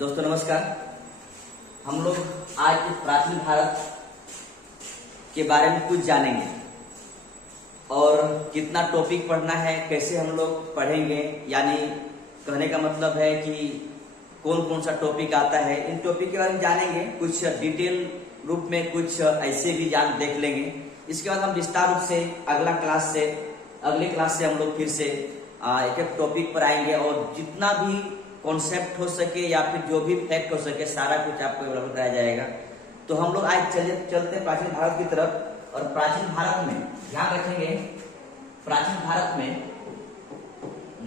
दोस्तों नमस्कार। हम लोग आज प्राचीन भारत के बारे में कुछ जानेंगे और कितना टॉपिक पढ़ना है, कैसे हम लोग पढ़ेंगे, यानी कहने का मतलब है कि कौन कौन सा टॉपिक आता है, इन टॉपिक के बारे में जानेंगे। कुछ डिटेल रूप में, कुछ ऐसे भी जान देख लेंगे। इसके बाद हम विस्तार रूप से अगले क्लास से हम लोग फिर से एक एक टॉपिक पर आएंगे और जितना भी कॉन्सेप्ट हो सके या फिर जो भी फैक्ट हो सके सारा कुछ आपको अवेलेबल कराया जाएगा। तो हम लोग आज चलते प्राचीन भारत की तरफ। और प्राचीन भारत में ध्यान रखेंगे, प्राचीन भारत में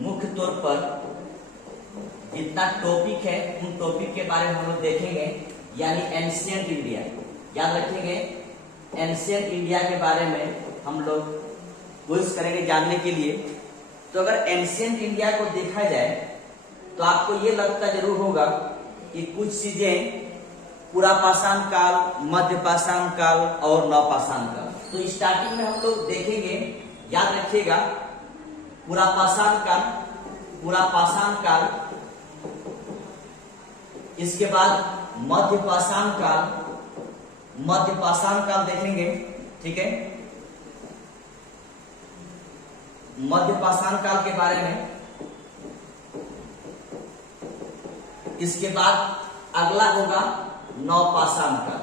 मुख्य तौर पर जितना टॉपिक है उन टॉपिक के बारे में हम लोग देखेंगे, यानी एंशिएंट इंडिया। याद रखेंगे, एंशिएंट इंडिया के बारे में हम लोग कोशिश करेंगे जानने के लिए। तो अगर एंशिएंट इंडिया को देखा जाए तो आपको ये लगता जरूर होगा कि कुछ चीजें पुरापाषाण काल, मध्यपाषाण काल और नवपाषाण काल। तो स्टार्टिंग में हम लोग देखेंगे, याद रखिएगा, पुरापाषाण काल, इसके बाद मध्यपाषाण काल देखेंगे। ठीक है, मध्यपाषाण काल के बारे में। इसके बाद अगला होगा नवपाषाण काल।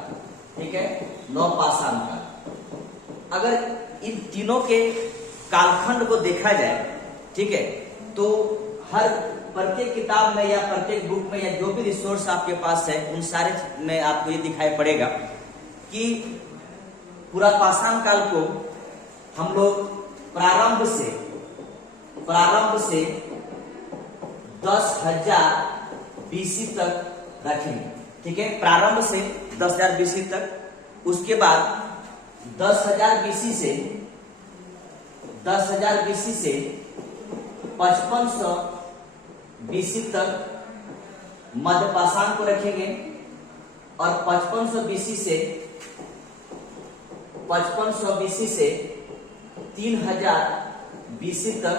ठीक है, नवपाषाण काल। अगर इन तीनों के कालखंड को देखा जाए, ठीक है, तो हर प्रत्येक किताब में या प्रत्येक बुक में या जो भी रिसोर्स आपके पास है उन सारे में आपको ये दिखाई पड़ेगा कि पुरापाषाण काल को हम लोग प्रारंभ से 10,000 BC तक रखेंगे। ठीक है, प्रारंभ से 10,000 BC तक। उसके बाद 10,000 BC से 5500 BC तक मध्यपाषाण को रखेंगे और 5500 BC से 3000 BC तक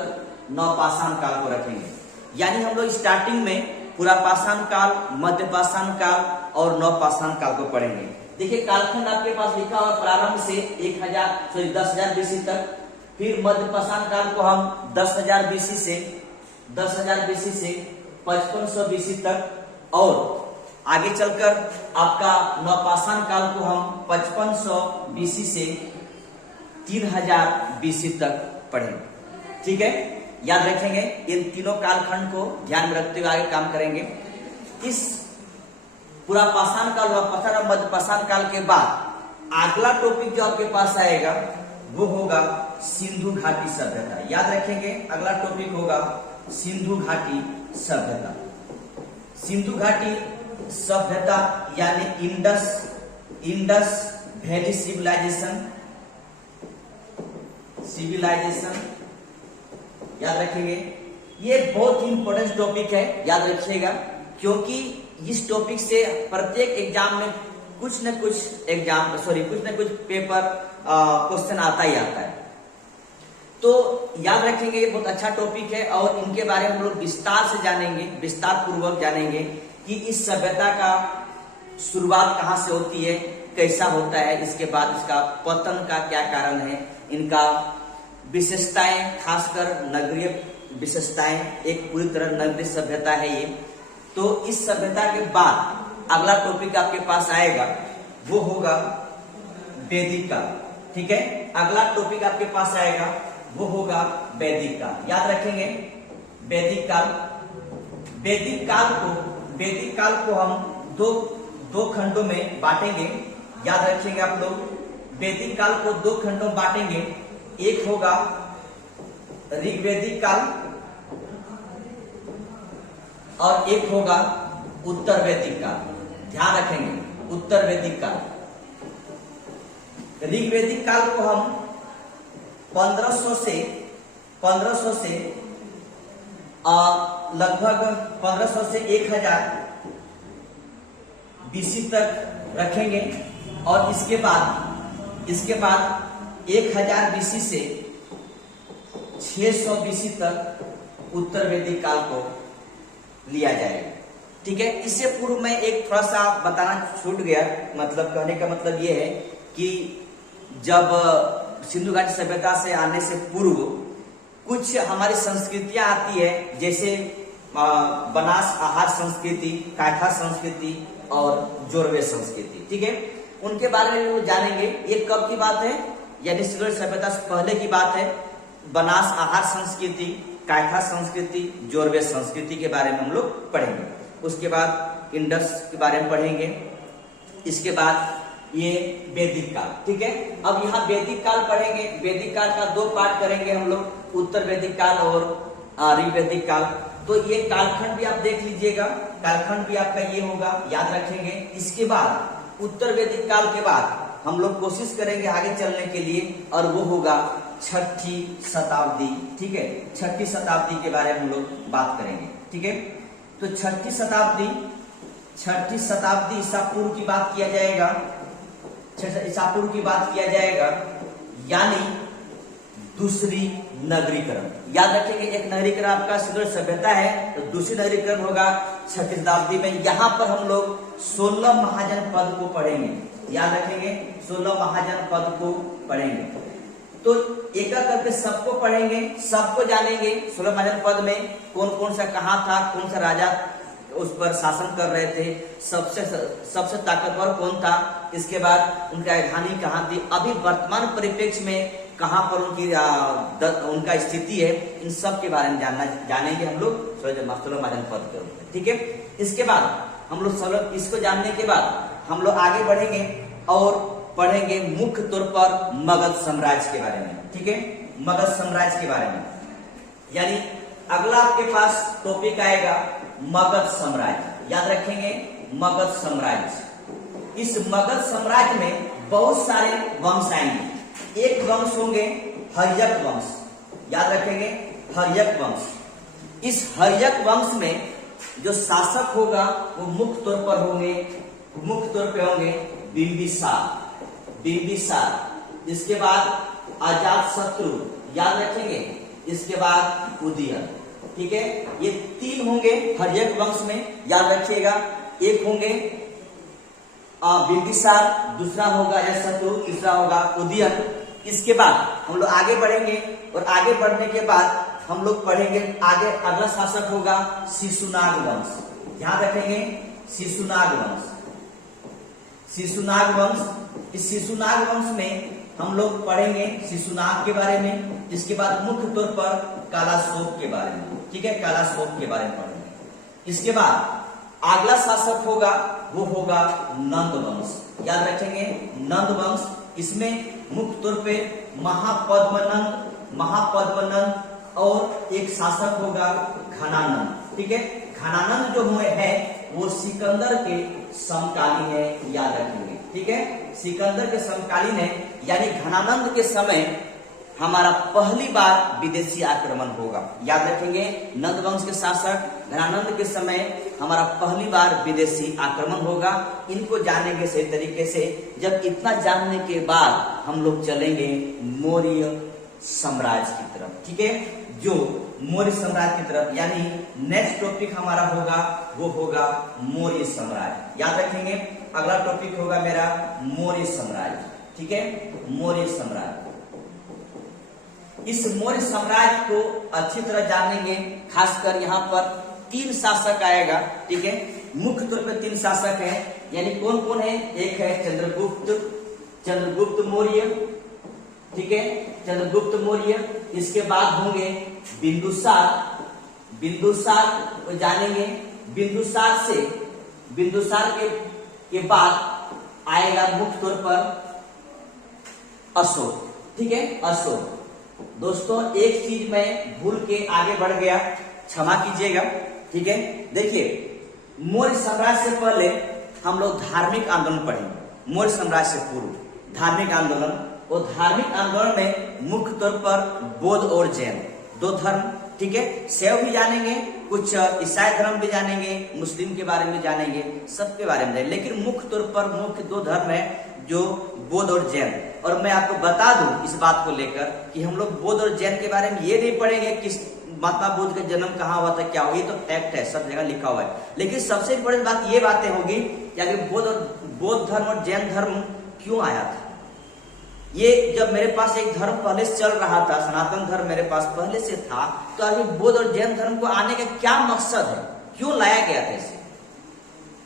नवपाषाण काल को रखेंगे। यानी हम लोग स्टार्टिंग में पुरापाषाण काल, मध्यपाषाण काल और नवपाषाण काल को पढ़ेंगे। देखिए कालखंड आपके पास लिखा हुआ, प्रारंभ से 10,000 BC तक। फिर मध्यपाषाण काल को हम 10,000 BC से 5500 BC तक, और आगे चलकर आपका नवपाषाण काल को हम 5500 BC से 3000 BC तक पढ़ेंगे। ठीक है, याद रखेंगे, इन तीनों कालखंड को ध्यान में रखते हुए आगे काम करेंगे। इस पुरापाषाण काल, नवपाषाण और मध्यपाषाण काल के बाद अगला टॉपिक जो आपके पास आएगा वो होगा सिंधु घाटी सभ्यता। याद रखेंगे, अगला टॉपिक होगा सिंधु घाटी सभ्यता। सिंधु घाटी सभ्यता यानी इंडस वैली सिविलाइजेशन। याद रखेंगे, ये बहुत ही इंपॉर्टेंट टॉपिक है, याद रखिएगा, क्योंकि इस टॉपिक से प्रत्येक एग्जाम में कुछ न कुछ पेपर क्वेश्चन आता ही आता है। तो याद रखेंगे, ये बहुत अच्छा टॉपिक है और इनके बारे में हम लोग विस्तार से जानेंगे, विस्तार पूर्वक जानेंगे कि इस सभ्यता का शुरुआत कहाँ से होती है, कैसा होता है, इसके बाद इसका पतन का क्या कारण है, इनका विशेषताएं, खासकर नगरीय विशेषताएं। एक पूरी तरह नगरीय सभ्यता है ये। तो इस सभ्यता के बाद अगला टॉपिक आपके पास आएगा वो होगा वैदिक काल। ठीक है, अगला टॉपिक आपके पास आएगा वो होगा वैदिक काल। याद रखेंगे, वैदिक काल को हम दो खंडों में बांटेंगे। याद रखेंगे आप लोग, वैदिक काल को 2 खंडों में बांटेंगे। एक होगा ऋग्वैदिक काल और एक होगा उत्तर वैदिक काल। ध्यान रखेंगे, उत्तर वैदिक काल। ऋग्वैदिक काल को हम 1500 से लगभग 1500 से 1000 BC तक रखेंगे और इसके बाद 1000 BC से 600 BC तक उत्तर वैदिक काल को लिया जाएगा। ठीक है। इससे पूर्व में एक थोड़ा सा बताना छूट गया, मतलब कहने का मतलब ये है कि जब सिंधु घाटी सभ्यता से आने से पूर्व कुछ हमारी संस्कृतियां आती है, जैसे बनास आहार संस्कृति, कायथा संस्कृति और जोरवे संस्कृति, ठीक है। उनके बारे में वो जानेंगे। ये कब की बात है, यानी सिंधु घाटी सभ्यता से पहले की बात है। बनास आहार संस्कृति, कायथा संस्कृति, जोरवे संस्कृति के बारे में हम लोग पढ़ेंगे। उसके बाद इंडस के बारे में पढ़ेंगे। इसके बाद ये वैदिक काल, ठीक है। अब यहाँ वैदिक काल पढ़ेंगे। वैदिक काल का दो पार्ट करेंगे हम लोग, उत्तर वैदिक काल और ऋग्वैदिक काल। तो ये कालखंड भी आप देख लीजिएगा, कालखंड भी आपका ये होगा, याद रखेंगे। इसके बाद उत्तर वैदिक काल के बाद हम लोग कोशिश करेंगे आगे चलने के लिए, और वो होगा छठी शताब्दी, ठीक है। छठी शताब्दी के बारे में हम लोग बात करेंगे, ठीक है। तो छठी शताब्दी ईसा पूर्व की बात किया जाएगा, ईसा पूर्व की बात किया जाएगा, यानी दूसरी नगरीकरण। याद रखेंगे, एक नगरीकरण आपका सिंधु घाटी सभ्यता है, तो दूसरी नगरीकरण होगा छठी शताब्दी में। यहाँ पर हम लोग 16 महाजनपद को पढ़ेंगे। याद रखेंगे, 16 महाजनपद को पढ़ेंगे। तो एक करके सबको पढ़ेंगे, सबको जानेंगे। 16 महाजनपद में कौन कौन सा कहाँ था, कौन सा राजा उस पर शासन कर रहे थे, सबसे ताकतवर कौन था, इसके बाद उनकी राजधानी कहाँ थी, अभी वर्तमान परिप्रेक्ष्य में कहाँ पर उनका स्थिति है, इन सब के बारे में जानेंगे हम लोग 16 महाजनपद के रूप में, ठीक है। इसके बाद हम लोग इसको जानने के बाद हम लोग आगे बढ़ेंगे और पढ़ेंगे मुख्य तौर पर मगध साम्राज्य के बारे में, ठीक है। मगध साम्राज्य के बारे में, यानी अगला आपके पास टॉपिक आएगा मगध साम्राज्य। याद रखेंगे, मगध साम्राज्य। इस मगध साम्राज्य में बहुत सारे वंश आएंगे। एक वंश होंगे हर्यक वंश। याद रखेंगे, हर्यक वंश। इस हर्यक वंश में जो शासक होगा वो मुख्य तौर पर होंगे बिंबिसार। इसके बाद अजात शत्रु, याद रखेंगे। इसके बाद उदयन, ठीक है। ये तीन होंगे हर्यक वंश में, याद रखिएगा। एक होंगे बिंबिसार, दूसरा होगा अजातशत्रु, तीसरा होगा उदयन। इसके बाद हम लोग आगे बढ़ेंगे और आगे बढ़ने के बाद हम लोग पढ़ेंगे आगे, अगला शासक होगा शिशुनाग वंश। ध्यान रखेंगे, शिशुनाग वंश। इस शिशुनाग वंश में हम लोग पढ़ेंगे शिशुनाग के बारे में। इसके बाद मुख्य तौर पर कालाशोक के बारे में, ठीक है, कालाशोक के बारे में पढ़ेंगे। इसके बाद अगला शासक होगा वो होगा नंद वंश। याद रखेंगे, नंद वंश। इसमें मुख्य तौर पे महापद्मनंद और एक शासक होगा घनानंद, ठीक है। घनानंद जो हुए हैं वो सिकंदर के समकालीन है, याद रखेंगे, ठीक है। सिकंदर के समकालीन है, यानी घनानंद के समय हमारा पहली बार विदेशी आक्रमण होगा। याद रखेंगे, नंद वंश के शासक घनानंद के समय हमारा पहली बार विदेशी आक्रमण होगा। इनको जानेंगे सही तरीके से। जब इतना जानने के बाद हम लोग चलेंगे मौर्य साम्राज्य की तरफ, ठीक है, जो मौर्य साम्राज्य की तरफ, यानी नेक्स्ट टॉपिक हमारा होगा वो होगा मौर्य साम्राज्य। याद रखेंगे, अगला टॉपिक होगा मेरा मौर्य साम्राज्य, ठीक है, मौर्य साम्राज्य। इस मौर्य साम्राज्य को अच्छी तरह जानेंगे। खासकर यहाँ पर 3 शासक आएगा, ठीक है। मुख्य तौर पर 3 शासक हैं, यानी कौन कौन है? एक है चंद्रगुप्त मौर्य, ठीक है, चंद्रगुप्त मौर्य। इसके बाद होंगे बिंदुसार को जानेंगे। बिंदुसार के बाद आएगा मुख्य तौर पर अशोक, ठीक है, अशोक। दोस्तों, एक चीज मैं भूल के आगे बढ़ गया, क्षमा कीजिएगा, ठीक है। देखिए, मौर्य साम्राज्य से पहले हम लोग धार्मिक आंदोलन पढ़ेंगे। मौर्य साम्राज्य से पूर्व धार्मिक आंदोलन, और धार्मिक आंदोलन में मुख्य तौर पर बौद्ध और जैन 2 धर्म, ठीक है। शैव भी जानेंगे, कुछ ईसाई धर्म भी जानेंगे, मुस्लिम के बारे में जानेंगे, सबके बारे में जानेंगे। लेकिन मुख्य तौर पर मुख्य 2 धर्म है, जो बौद्ध और जैन। और मैं आपको बता दूं इस बात को लेकर कि हम लोग बौद्ध और जैन के बारे में ये नहीं पढ़ेंगे कि महात्मा बुद्ध का जन्म कहाँ हुआ था, क्या हुआ, ये तो फैक्ट है, सब जगह लिखा हुआ है। लेकिन सबसे इंपॉर्टेंट बात ये बातें होगी कि आगे बौद्ध धर्म और जैन धर्म क्यों आया था। ये जब मेरे पास एक धर्म पहले से चल रहा था, सनातन धर्म मेरे पास पहले से था, तो आगे बौद्ध और जैन धर्म को आने का क्या मकसद है, क्यों लाया गया था इसे,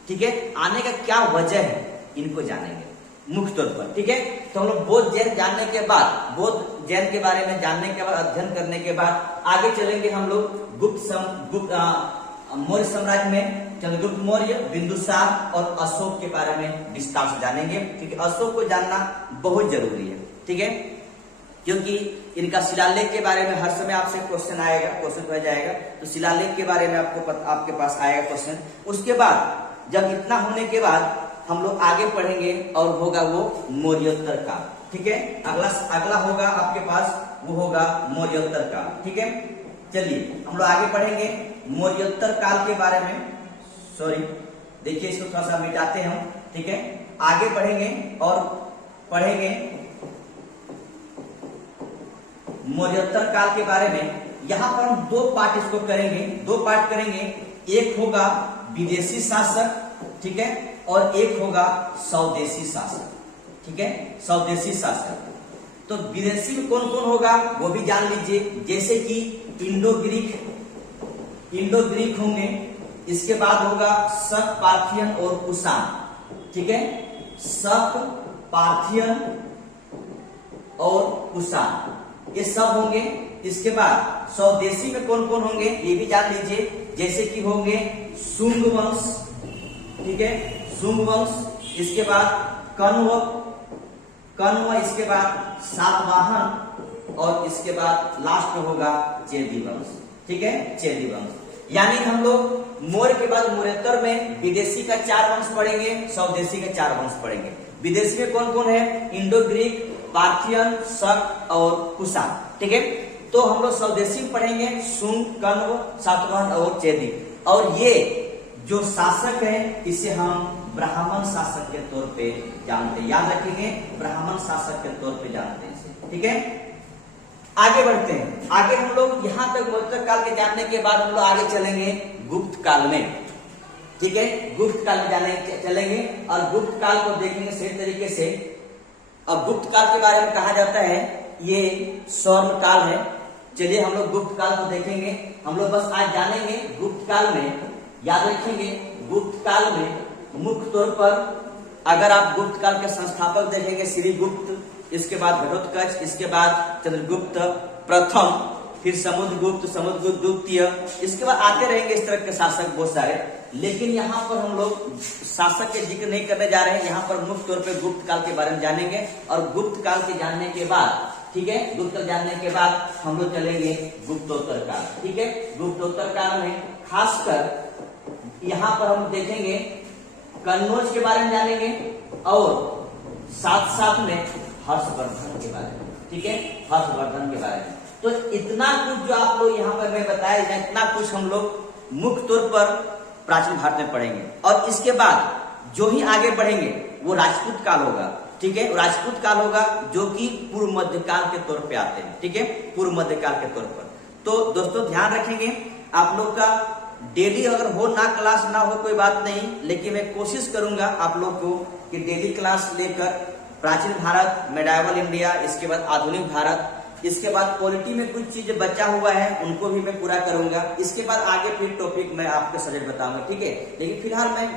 ठीक है, आने का क्या वजह है, इनको जानेंगे मुख्य तौर पर, ठीक है। तो हम लोग बौद्ध जैन जानने के बाद, बौद्ध जैन के बारे में जानने के बाद, अध्ययन करने के बाद आगे चलेंगे हम लोग मौर्य साम्राज्य में चंद्रगुप्त मौर्य, बिंदुसार और अशोक के बारे में विस्तार से जानेंगे, क्योंकि अशोक को जानना बहुत जरूरी है, ठीक है, क्योंकि इनका शिलालेख के बारे में हर समय आपसे क्वेश्चन आएगा, क्वेश्चन पूछा जाएगा, तो शिलालेख के बारे में आपके पास आएगा क्वेश्चन। उसके बाद जब इतना होने के बाद हम लोग आगे पढ़ेंगे और होगा वो मौर्योत्तर काल, ठीक है, अगला होगा आपके पास, वो होगा मौर्योत्तर काल, ठीक है। चलिए हम लोग आगे पढ़ेंगे मौर्योत्तर काल के बारे में, सॉरी देखिए इसको थोड़ा सा मिटाते हैं हम, ठीक है, आगे पढ़ेंगे और पढ़ेंगे मौर्योत्तर काल के बारे में। यहां पर हम दो पार्ट इसको करेंगे, एक होगा विदेशी शासक, ठीक है, और एक होगा स्वदेशी शासक, ठीक है, स्वदेशी शासक। तो विदेशी में कौन कौन होगा वो भी जान लीजिए, जैसे कि इंडो ग्रीक होंगे, इसके बाद होगा शक, पार्थियन और कुषाण, ठीक है, शक, पार्थियन और कुषाण ये सब होंगे। इसके बाद स्वदेशी में कौन कौन होंगे ये भी जान लीजिए, जैसे कि होंगे शुंग वंश, ठीक है, शुंग वंश, इसके बाद कण्व, इसके बाद सातवाहन और इसके बाद लास्ट में होगा चेदी वंश, ठीक है, चेदी वंश। यानी हम लोग मौर्य के बाद मौर्योत्तर में विदेशी का 4 वंश पढ़ेंगे, स्वदेशी का 4 वंश पढ़ेंगे। विदेशी में कौन कौन है, इंडो ग्रीक, पार्थियन, शक और कुषाण, ठीक है। तो हम लोग स्वदेशी में पढ़ेंगे शुंग, कण्व, सातवाहन और चेदी। और ये जो शासक है इसे हम ब्राह्मण शासक के तौर पे जानते हैं, याद रखेंगे, ब्राह्मण शासक के तौर पे जानते हैं इसे, ठीक है। आगे बढ़ते हैं, आगे हम लोग यहां तक मौर्योत्तर काल के जानने के बाद हम लोग आगे चलेंगे गुप्त काल में, ठीक है, गुप्त काल में चलेंगे और गुप्त काल को देखेंगे सही तरीके से। अब गुप्त काल के बारे में कहा जाता है ये स्वर्ण काल है। चलिए हम लोग गुप्त काल को देखेंगे, हम लोग बस आज जानेंगे गुप्त काल में, याद रखेंगे गुप्त काल में मुख्य तौर पर अगर आप गुप्त काल के संस्थापक देखेंगे श्रीगुप्त, इसके बाद घटोत्कच, इसके बाद चंद्रगुप्त प्रथम, फिर समुद्रगुप्त द्वितीय, इसके बाद आते रहेंगे इस तरह के शासक बहुत सारे। लेकिन यहाँ पर हम लोग शासक के जिक्र नहीं करने जा रहे हैं, यहाँ पर मुख्य तौर पे गुप्त काल के बारे में जानेंगे। और गुप्त काल के जानने के बाद, ठीक है, गुप्त काल जानने के बाद हम लोग चलेंगे गुप्तोत्तर काल, ठीक है। गुप्तोत्तर काल में खासकर यहाँ पर हम देखेंगे कन्नौज के बारे में जानेंगे और साथ साथ में हर्षवर्धन के बारे में, ठीक है, हर्षवर्धन के बारे में। तो इतना कुछ जो आप लोग यहाँ पर मैं बताया, इतना कुछ हम लोग मुख्य तौर पर प्राचीन भारत में पढ़ेंगे। और इसके बाद जो ही आगे बढ़ेंगे वो राजपूत काल होगा, ठीक है, राजपूत काल होगा जो कि पूर्व मध्यकाल के तौर पे आते हैं, ठीक है, पूर्व मध्यकाल के तौर पर। तो दोस्तों ध्यान रखेंगे, आप लोग का डेली अगर हो ना क्लास ना हो कोई बात नहीं, लेकिन मैं कोशिश करूंगा आप लोग को कि डेली क्लास लेकर प्राचीन भारत, मेडाइवल इंडिया, इसके बाद आधुनिक भारत, इसके बाद पॉलिटी में कुछ चीज बचा हुआ है उनको भी मैं पूरा करूंगा। इसके बाद आगे फिर टॉपिक मैं आपके सब्जेक्ट बताऊंगा, ठीक है। लेकिन फिलहाल मैं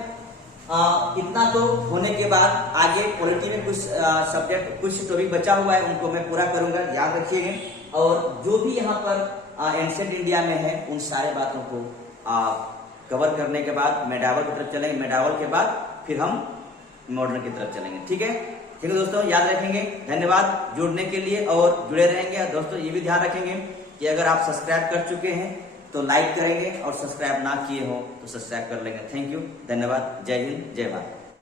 इतना तो होने के बाद आगे पॉलिटी में कुछ सब्जेक्ट, कुछ टॉपिक बचा हुआ है उनको मैं पूरा करूंगा, याद रखिएगा। और जो भी यहाँ पर एंशिएंट इंडिया में है उन सारे बातों को कवर करने के बाद मेडाइवल की तरफ चलेंगे, मेडाइवल के बाद फिर हम मॉडर्न की तरफ चलेंगे, ठीक है। ठीक है दोस्तों, याद रखेंगे। धन्यवाद जुड़ने के लिए और जुड़े रहेंगे। दोस्तों ये भी ध्यान रखेंगे कि अगर आप सब्सक्राइब कर चुके हैं तो लाइक करेंगे और सब्सक्राइब ना किए हो तो सब्सक्राइब कर लेंगे। थैंक यू, धन्यवाद, जय हिंद, जय भारत।